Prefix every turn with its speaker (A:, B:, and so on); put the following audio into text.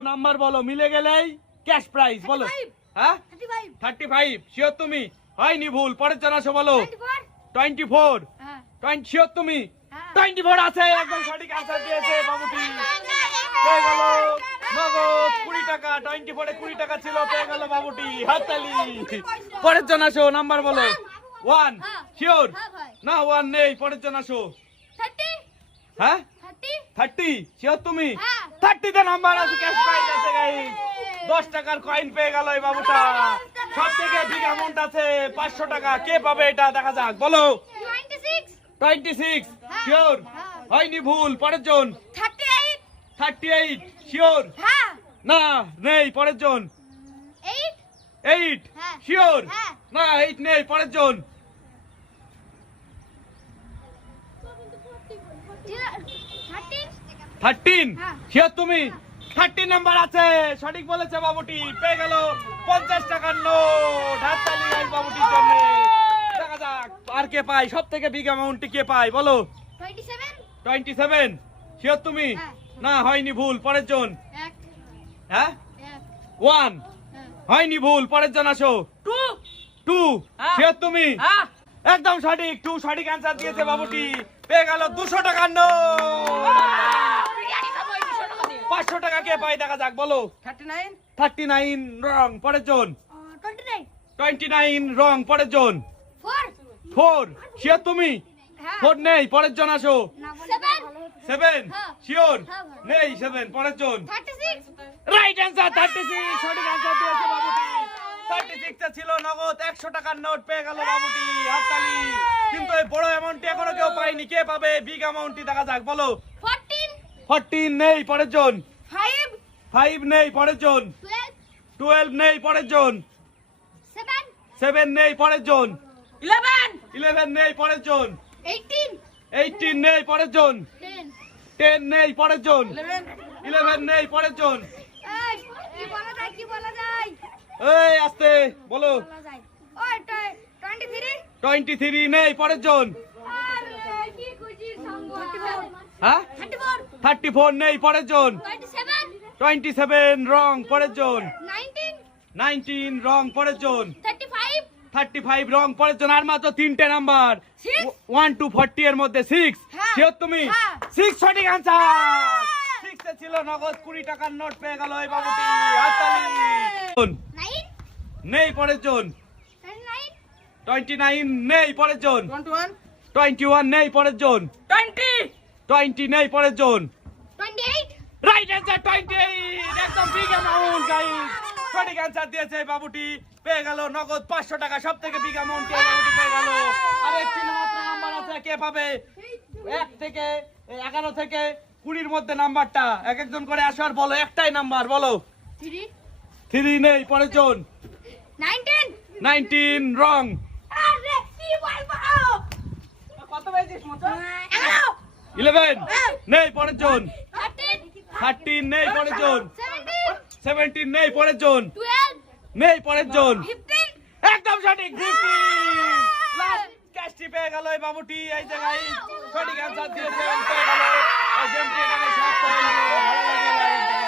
A: Number বলো মিলে গেলেই ক্যাশ প্রাইজ বলো। হ্যাঁ? থার্টি ফাইভ শিওর তুমি। হয়নি ভুল পরের জন আসো বলো। টোয়েন্টি ফোর
B: হ্যাঁ।
A: টোয়েন্টি শিওর তুমি।
B: হ্যাঁ।
A: টোয়েন্টি ফোর আছে একদম সঠিক আনসার দিয়েছে বাবুটি। পেয়ে গেল। নগদ কুড়ি টাকা টোয়েন্টি ফোরে কুড়ি টাকা ছিল পেয়ে গেল বাবুটি হাততালি। পরের জন আসো নাম্বার বলো। ওয়ান
B: হ্যাঁ।
A: শিওর
B: হ্যাঁ
A: না ওয়ান নেই পরের জন আসো। হ্যাঁ? থার্টি শিওর তুমি।
B: হ্যাঁ।
A: থার্টিতে নাম্বার আছে ক্যাশ প্রাইজ আছে গাই দশ টাকার কয়েন পেয়ে গেল এই বাবুটা। সব থেকে বিগ অ্যামাউন্ট আছে পাঁচশো টাকা। কে পাবে এটা? দেখা যাক। বলো।
B: 26
A: টোয়েন্টি সিক্স
B: হ্যাঁ।
A: শিওর
B: হ্যাঁ।
A: হয়নি ভুল। পরের জন।
B: 38
A: থার্টি এইট শিওর
B: হ্যাঁ।
A: না নেই। পরের জন।
B: 8
A: এইট
B: হ্যাঁ।
A: শিওর
B: হ্যাঁ।
A: না এইট নেই। পরের জন। থার্টিন
B: হ্যাঁ।
A: শিওর তুমি থার্টি নাম্বার আছে। সঠিক বলেছে বাবুটি। পেয়ে গেল পঞ্চাশ টাকার নোট। হাততালি বাবুটির জন্য। দেখা যাক আর কে পায়। সব থেকে বিগ অ্যামাউন্টটি কে পায়? বলো। টোয়েন্টি সেভেন শিওর তুমি। না হয়নি ভুল। পরের জন? হ্যাঁ? ওয়ান
B: হ্যাঁ।
A: হয়নি ভুল। পরের জন আসো। টু টু
C: হ্যাঁ।
A: শিওর তুমি
C: হ্যাঁ।
A: একদম সঠিক। টু সঠিক অ্যান্সার দিয়েছে বাবুটি। পেয়ে গেল দুশো টাকার নোট
C: বিরিয়ানি খাব এই দুশো টাকা দিয়ে
A: পাঁচশো টাকা কে পায়? দেখা যাক বলো।
C: থার্টি নাইন
A: রং পরের জন। টোয়েন্টি নাইন রং পরের জন। ফোর শিওর তুমি?
B: হ্যাঁ।
A: ফোর নেই পরের জন আসো। সেভেন
B: হ্যাঁ।
A: শিওর
B: হ্যাঁ,
A: নেই সেভেন পরের জন। রাইট অ্যান্সার থার্টি সিক্স সঠিক অ্যান্সার দিয়েছে বাবুটি। থার্টি সিক্সে ছিল নগদ একশো টাকার নোট পেয়ে গেল বাবুটি। হাততালি। কিন্তু এই বড় অ্যামাউন্টটি এখনও কেউ পায়নি। কে পাবে? বিগ অ্যামাউন্টটি দেখা যাক বলো।
B: 14
A: নেই পরের জন।
B: 5
A: ফাইভ নেই পরের জন।
B: 12
A: টুয়েলভ নেই পরের জন।
B: 7
A: সেভেন নেই পরের জন।
C: ইলেভেন
A: নেই পরের জন।
B: 18
A: এইটিন নেই পরের জন।
B: 10
A: টেন নেই পরের জন।
C: ইলেভেন
A: নেই পরের জন।
B: এই বলা যায় কি বলা যায়?
A: এই আস্তে বলো।
B: বলা যায়? ওই 23
A: টোয়েন্টি থ্রি নেই পরের জন। হ্যাঁ?
B: 34
A: থার্টি ফোর নেই পরের জন। টোয়েন্টি সেভেন রং পরের জন।
B: 19
A: নাইনটিন রং পরের জন। থার্টি ফাইভ রং পরের জন আর মাত্র তিনটে নাম্বার ওয়ান টু ফোরটি এর মধ্যে সিক্স
B: হ্যাঁ।
A: শিওর তুমি?
B: হ্যাঁ।
A: সিক্স সঠিক আনসার সিক্সে ছিল নগদ কুড়ি টাকার নোট পেয়ে গেল এই বাবুটি। নেই পরের জন। টোয়েন্টি নাইন নেই পরের জন।
C: টোয়েন্টি ওয়ান
A: নেই পরের জন।
C: টোয়েন্টি
A: টোয়েন্টি নেই পরের জন।
B: 28
A: রাইট অ্যান্সার টোয়েন্টি একদম বিগ অ্যামাউন্ট গাইস সঠিক অ্যান্সার দিয়েছে বাবুটি। পেয়ে গেল নগদ পাঁচশো টাকা। সব থেকে বিগ অ্যামাউন্ট বাবুটি পেয়ে গেল। আর একটি মাত্র নাম্বার আছে কে পাবে? এক থেকে এগারো থেকে কুড়ির মধ্যে নাম্বারটা এক একজন করে আসার বলো একটাই নাম্বার বলো।
B: 3
A: থ্রি নেই পরের জন।
B: 19
A: নাইনটিন রং
B: আরে কি বলব?
C: কত পেয়েছিস মতো
B: 11
A: ইলেভেন নেই পরের জন।
B: 13
A: থার্টিন নেই পরের জন। সেভেন্টিন নেই পরের জন। নেই পরের জন। একদম সঠিক ক্যাশটি পেয়ে গেল এই বাবুটি এই জায়গায় সঠিক অ্যান্সার দিয়েছেন পেয়ে গেল। এই গেমটি এখানে সমাপ্ত হয়ে গেল।